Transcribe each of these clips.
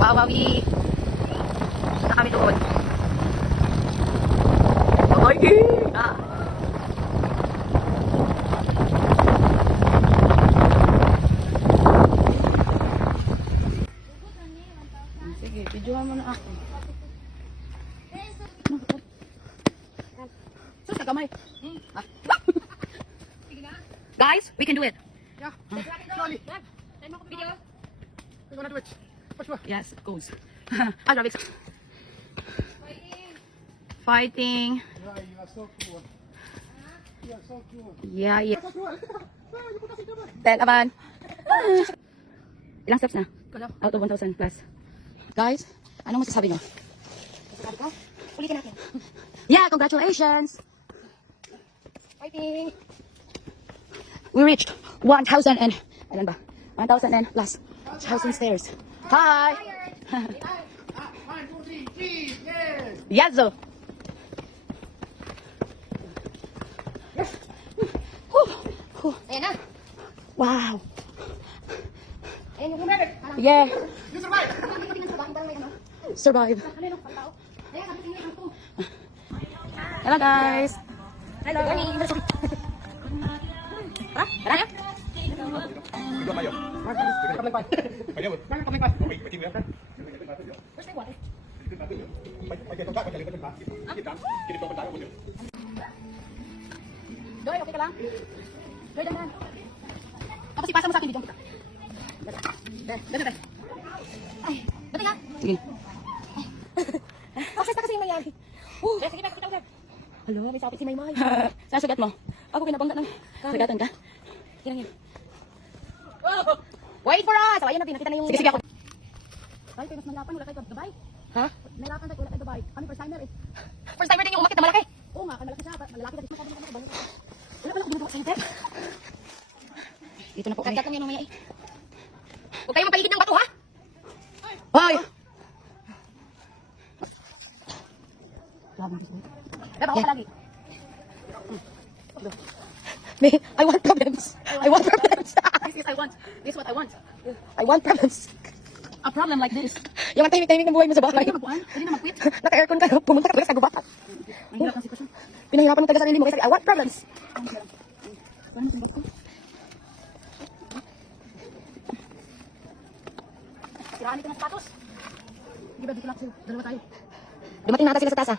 Wawawi. Na kami doon. Okay. Sige, videohan mo na ako. Sus, kagamay. Guys, we can do it. Yeah, slowly. Video. We're gonna do it. Push more. Yes, it goes. Aerobics. Fighting. Yeah, you are so cool. You are so cool. Yeah, yeah. So cool. You put us in trouble. 10, aman. Ilang steps na? Out of 1,000 plus. Guys, anong masasabi nyo? Sabi ko, ulitin natin. Yeah, congratulations! Fighting! We reached 1,000 and... Ilan ba? 1,000 and plus 1,000 stairs. Hi! 1, 2, 3, cheese. Yes. Yazo! Ayan na. Wow! Ayan yung humor. Yeah! You survive. Survive! Hello guys! Hello. Tara! Tara na! Video kayo. Kamay pa. Kayo. Kamay pa. Okay, pati mo yan. Where's my water? Pagkito ka, pagkito ka. Kita. Kinito ko tayo mo yun. Doy, okay ka lang? Doy, dandan. Tapos ipasa mo sa akin video kita. Dada. Ay, dati nga. Sige. Process na kasi yung nangyari. Sige, kita ulit. Hala, may sapit si Maymay. Saan sugat mo? Ako kinabangga ng... Sugatan ka? Yan. Wait for us! Ayan natin, nakita na yung... Sige, sige ako. Ay, pero mas mahirapan, wala tayo gabay. Ha? Mahirapan tayo, wala tayo gabay. Kami first timer eh. First time din yung umakit na malaki. Oo nga, malaki siya. Malalaki na dito. Wala pala ginagawa sa'yo, Tep. Dito na po kami. Kagkat lang yan mamaya eh. Huwag kayo mapaligid ng bato, ha? Hoy! Beba, ako palagi. I want problems. I want problems. This is I want. This is what I want. I want problems. A problem like this. Yung ang tahimik-tahimik ng buhay mo sa bahay. Pwede na magpuan? Pwede na mag-quit? Naka-aircon ka, pumunta ka sa gubat. Ang hirap ng sitwasyon. Pinahirapan mo taga sarili mo kasi I want problems. Ano mo sinumbok ko? Siraan ito ng sapatos. Hindi ba, dito lang sila. Dalawa tayo. Dumating na ata sila sa tasa.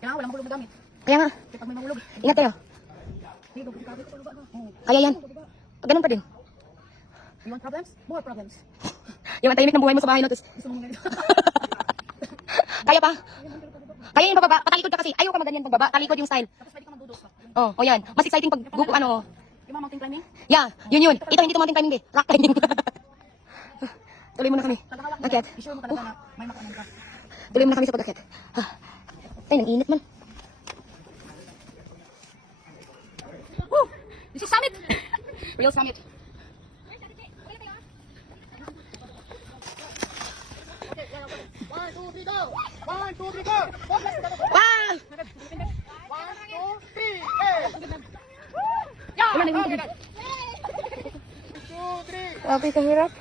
Kailangan walang hulog na gamit. Kaya nga, Kasi pag may mahulog, ingat kayo. hindi ko kabit ko lugar. Kaya yan. Ganun pa din. You want problems? More problems. Yung ang tahimik ng buhay mo sa bahay no, tapos Gusto mo ngayon. kaya pa. Kaya yung pababa, patalikod ka kasi. Ayaw ka maganyan pagbaba, talikod yung style. Tapos pwede ka magdudok pa. Oh, o yan. Mas exciting pag ano. Yung mga mountain climbing. Yeah, yun. Ito hindi tumating timing eh. Rock timing. Tuloy mo na kami. Pagkakala ko, Akit. i-sure mo talaga na may makanan ka. Tuloy mo na kami sa pag-akit. Ay, nang-init man. Woo! This is summit! Real summit. One, two, three, go. 1, 2, 3, go. Wow! 1, 2, 3, hey. Yeah! Wala na yung 2, 3. Grabe, kahirap.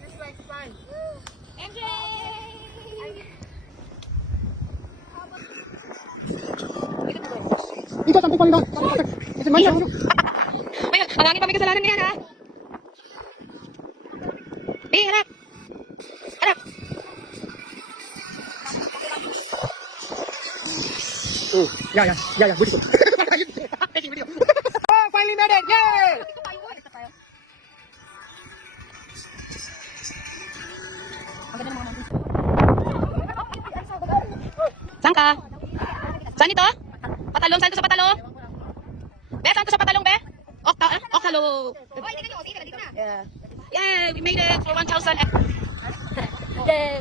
This legs fine. Dito, tampi pa nila. Kasi man yan. Ay, halangin pa may kasalanan ngayon, ha? Harap! Harap! Oh, yeah. Good. Taking video. Oh, finally made it. Yay! Saan ka? Saan ito? Patalong? Saan ito sa patalong? Be, saan ito sa patalong, be? Oktalo. Yeah. Yay, we made it for 1,000. Yay!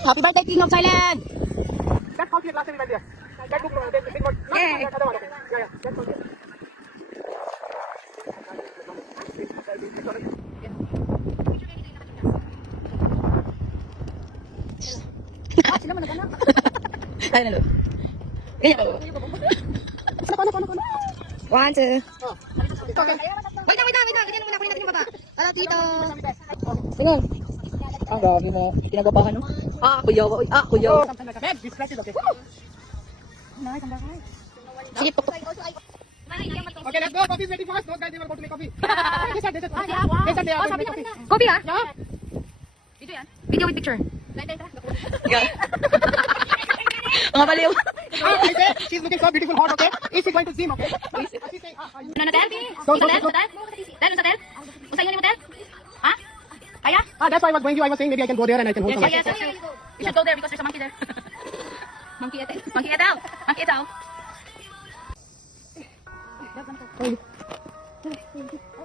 Happy birthday, King of Thailand! That's how you last time in India. That book, then the big one. Yay! That's the one. Yeah. That's how you. Ah, sila man naghanap. Ay, nalo. Ganyan. Ano? 1, 2. Okay. Wait lang. Ganyan muna. Kunin natin yung baba. Hello, Tito. Tingnan. Ang gabi mo. Pinagapahan, no? Kuya. Kuya. Something like that. This price is okay. Sige, tuk. Okay, let's go. Coffee is ready for us. Those guys, they were about to make coffee. They said they are about to make coffee. Kopi ah? Yeah. Video yan? Video with picture. Mga baliw. I say she's looking so beautiful, hot. Okay. Is she going to gym? Okay. She's saying, Ano na, Tel? Go. Tel, sa Tel? Usayin niyo mo, Tel? Ha? Kaya? That's why I was going to. I was saying maybe I can go there and I can hold some. Yes. You should go there because there's a monkey there. Monkey etel. Monkey etel. Monkey etel.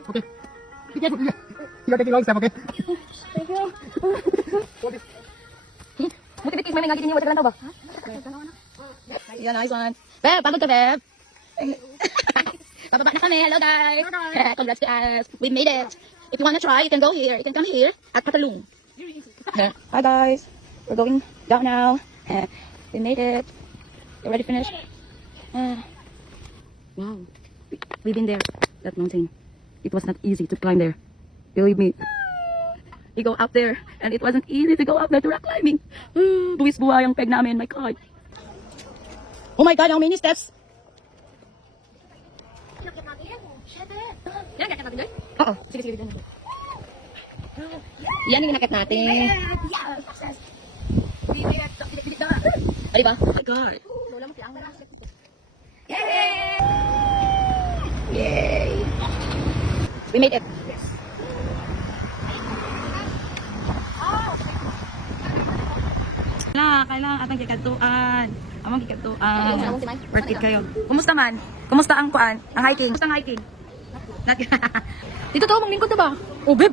Okay. Be careful. You're taking long step. Okay. Buti bitis, may ngagitin niyo. Wala lang ba? Yeah, nice one. Beb, pagod ka, Beb. Bababa na kami. Hello, guys. Congrats to us. We made it. If you want to try, you can go here. You can come here at Patalung. Hi, guys. We're going down now. We made it. You already finished? Wow. We've been there. That mountain. It was not easy to climb there. Believe me. We go up there, and it wasn't easy to go up there to rock climbing. Buwis buhay ang peg namin, my God. Oh my God, how many steps? Yan, kakit natin, guys. Oo. Sige. Yan yung inakit natin. Ah, diba? Oh my God. Yay! We made it. Kailangan atang kikatuan. Among kikatuan. Worth it kayo. Kumusta man? Kumusta ang kuan? Ang hiking? Kumusta ang hiking? Dito to, mong lingkod na ba? Oh, babe.